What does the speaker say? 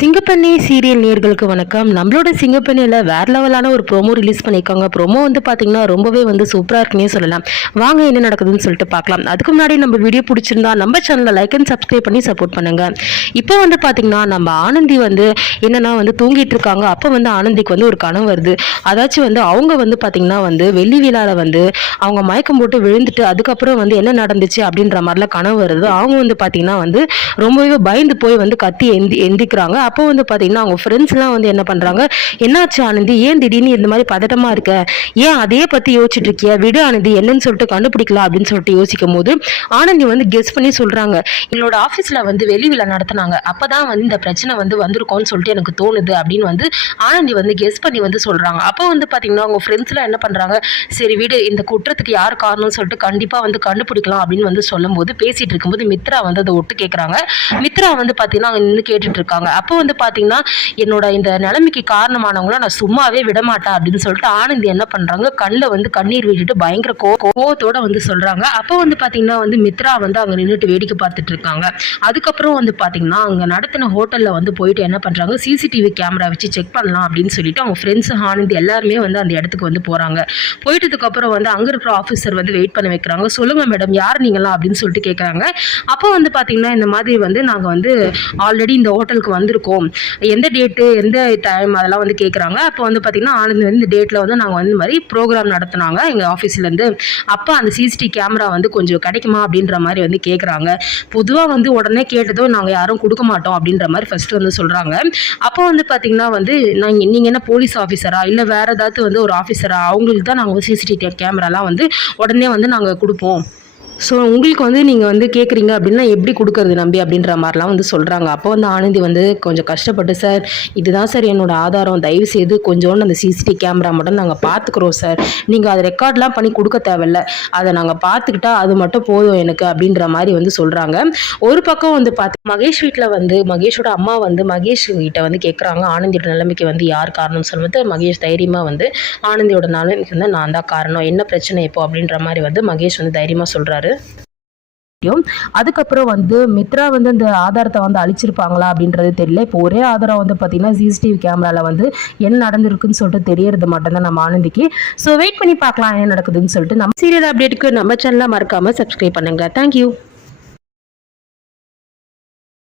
சிங்கப்பெண்ணே serial நேர்களுக்கு வணக்கம். நம்மளோட சிங்கப்பெண்ணில் வேற லெவலான ஒரு ப்ரோமோ ரிலீஸ் பண்ணியிருக்காங்க. ப்ரோமோ வந்து பார்த்தீங்கன்னா ரொம்பவே வந்து சூப்பராக இருக்குன்னே சொல்லலாம். வாங்க என்ன நடக்குதுன்னு சொல்லிட்டு பார்க்கலாம். அதுக்கு முன்னாடி நம்ம வீடியோ பிடிச்சிருந்தா நம்ம சேனலை லைக் அண்ட் சப்ஸ்கிரைப் பண்ணி சப்போர்ட் பண்ணுங்க. இப்போ வந்து பார்த்தீங்கன்னா நம்ம ஆனந்தி வந்து என்னன்னா வந்து தூங்கிட்டு இருக்காங்க. அப்போ வந்து ஆனந்திக்கு வந்து ஒரு கனவு வருது. அதாச்சும் வந்து அவங்க வந்து பார்த்தீங்கன்னா வந்து வெள்ளி விழாவில் வந்து அவங்க மயக்கம் போட்டு விழுந்துட்டு அதுக்கப்புறம் வந்து என்ன நடந்துச்சு அப்படின்ற மாதிரிலாம் கனவு வருது. அவங்க வந்து பார்த்தீங்கன்னா வந்து ரொம்பவே பயந்து போய் வந்து கத்தி எந்திக்கிறாங்க. அப்போ வந்து பார்த்தீங்கன்னா அவங்க ஃப்ரெண்ட்ஸ்லாம் வந்து என்ன பண்ணுறாங்க, என்னாச்சு ஆனந்தி, ஏன் திடீர்னு இந்த மாதிரி பதட்டமாக இருக்க, ஏன் அதையே பற்றி யோசிச்சுட்டு இருக்கியா, விடு ஆனந்தி, என்னன்னு சொல்லிட்டு கண்டுபிடிக்கலாம் அப்படின்னு சொல்லிட்டு யோசிக்கும் போது ஆனந்தி வந்து கெஸ் பண்ணி சொல்கிறாங்க, எங்களோட ஆஃபீஸில் வந்து வெளி விழா நடத்தினாங்க, அப்போ தான் வந்து இந்த பிரச்சனை வந்து வந்திருக்கோன்னு சொல்லிட்டு எனக்கு தோணுது அப்படின்னு வந்து ஆனந்தி வந்து கெஸ் பண்ணி வந்து சொல்கிறாங்க. அப்போ வந்து பார்த்தீங்கன்னா அவங்க ஃப்ரெண்ட்ஸ்லாம் என்ன பண்ணுறாங்க, சரி விடு, இந்த குற்றத்துக்கு யார் காரணம்னு சொல்லிட்டு கண்டிப்பாக வந்து கண்டுபிடிக்கலாம் அப்படின்னு வந்து சொல்லும்போது பேசிகிட்டு இருக்கும்போது மித்ரா வந்து அதை ஒட்டு கேட்குறாங்க. மித்ரா வந்து பார்த்தீங்கன்னா அவங்க நின்று கேட்டுட்டு இருக்காங்க. அப்போ வந்து பார்த்தீங்கன்னா என்னோட இந்த நிலைமைக்கு காரணமானவங்கள நான் சும்மாவே விடமாட்டேன் அப்படின்னு சொல்லிட்டு ஆனந்தி என்ன பண்ணுறாங்க, கண்ணில் வந்து கண்ணீர் விட்டுட்டு பயங்கர கோவத்தோட வந்து சொல்கிறாங்க. அப்போ வந்து பார்த்தீங்கன்னா வந்து மித்ரா வந்து அங்கே நின்றுட்டு வேடிக்கை பார்த்துட்டு இருக்காங்க. அதுக்கப்புறம் வந்து பார்த்தீங்கன்னா அங்கே நடத்தின ஹோட்டலில் வந்து போயிட்டு என்ன பண்ணுறாங்க, சிசிடிவி கேமரா வச்சு செக் பண்ணலாம் அப்படின்னு சொல்லிட்டு அவங்க ஃப்ரெண்ட்ஸ் ஆனந்தி எல்லாருமே வந்து அந்த இடத்துக்கு வந்து போகிறாங்க. போயிட்டதுக்கப்புறம் வந்து அங்கே இருக்கிற ஆஃபீஸர் வந்து வெயிட் பண்ண வைக்கிறாங்க. சொல்லுங்க மேடம், யார் நீங்களாம் அப்படின்னு சொல்லிட்டு கேட்குறாங்க. அப்போ வந்து பார்த்தீங்கன்னா இந்த மாதிரி வந்து நாங்கள் வந்து ஆல்ரெடி இந்த ஹோட்டலுக்கு வந்திருக்கோம், எந்த டேட்டு எந்த டைம் அதெல்லாம் வந்து கேட்குறாங்க. அப்போ வந்து பார்த்தீங்கன்னா ஆனந்த் வந்து இந்த டேட்டில் வந்து நாங்கள் வந்து இந்த மாதிரி ப்ரோக்ராம் நடத்தினாங்க எங்கள் ஆஃபீஸ்லேருந்து, அப்போ அந்த சிசிடிவி கேமரா வந்து கொஞ்சம் கிடைக்குமா அப்படின்ற மாதிரி வந்து கேட்குறாங்க. பொதுவாக வந்து உடனே கேட்டதும் நாங்கள் யாரும் கொடுக்க மாட்டோம் அப்படின்ற மாதிரி ஃபஸ்ட்டு வந்து சொல்கிறாங்க. அப்போ வந்து பார்த்தீங்கன்னா வந்து நீங்கள் என்ன போலீஸ் ஆஃபீஸரா இல்லை வேறு ஏதாவது வந்து ஒரு ஆஃபீஸரா, அவங்களுக்கு தான் நாங்கள் சிசிடிவி கேமராலாம் வந்து உடனே வந்து நாங்கள் கொடுப்போம். ஸோ உங்களுக்கு வந்து நீங்கள் வந்து கேட்குறீங்க அப்படின்னா எப்படி கொடுக்கறது நம்பி அப்படின்ற மாதிரிலாம் வந்து சொல்கிறாங்க. அப்போ வந்து ஆனந்தி வந்து கொஞ்சம் கஷ்டப்பட்டு, சார் இதுதான் சார் என்னோட ஆதாரம், தயவு செய்து கொஞ்சோண்டு அந்த சிசிடிவி கேமரா மட்டும் நாங்கள் பார்த்துக்குறோம் சார், நீங்கள் அதை ரெக்கார்ட்லாம் பண்ணி கொடுக்க தேவையில்ல, அதை நாங்கள் பார்த்துக்கிட்டா அது மட்டும் போதும் எனக்கு அப்படின்ற மாதிரி வந்து சொல்கிறாங்க. ஒரு பக்கம் வந்து பார்த்து மகேஷ் வீட்டில் வந்து மகேஷோட அம்மா வந்து மகேஷ் கிட்ட வந்து கேட்குறாங்க, ஆனந்தியோட நிலைமைக்கு வந்து யார் காரணம் சொல்லும்போது மகேஷ் தைரியமாக வந்து ஆனந்தியோட நிலைமைக்கு வந்து நான் தான் காரணம், என்ன பிரச்சனை இப்போ அப்படின்ற மாதிரி வந்து மகேஷ் வந்து தைரியமாக சொல்கிறாரு. அதுக்கப்புறம் வந்து மித்ரா வந்து அந்த ஆதாரத்தை வந்து அழிச்சிருப்பாங்களா அப்படின்றது தெரியல. இப்போ ஒரே ஆதாரம் வந்து பார்த்தீங்கன்னா சிசிடிவி கேமராவில் வந்து என்ன நடந்திருக்குன்னு சொல்லிட்டு தெரியறது மட்டும்தான் நம்ம ஆனந்திக்கு. ஸோ வெயிட் பண்ணி பார்க்கலாம் என்ன நடக்குதுன்னு சொல்லிட்டு. நம்ம சீரியல் அப்டேட்டுக்கு நம்ம சேனலை மறக்காம சப்ஸ்கிரைப் பண்ணுங்க. தேங்க்யூ.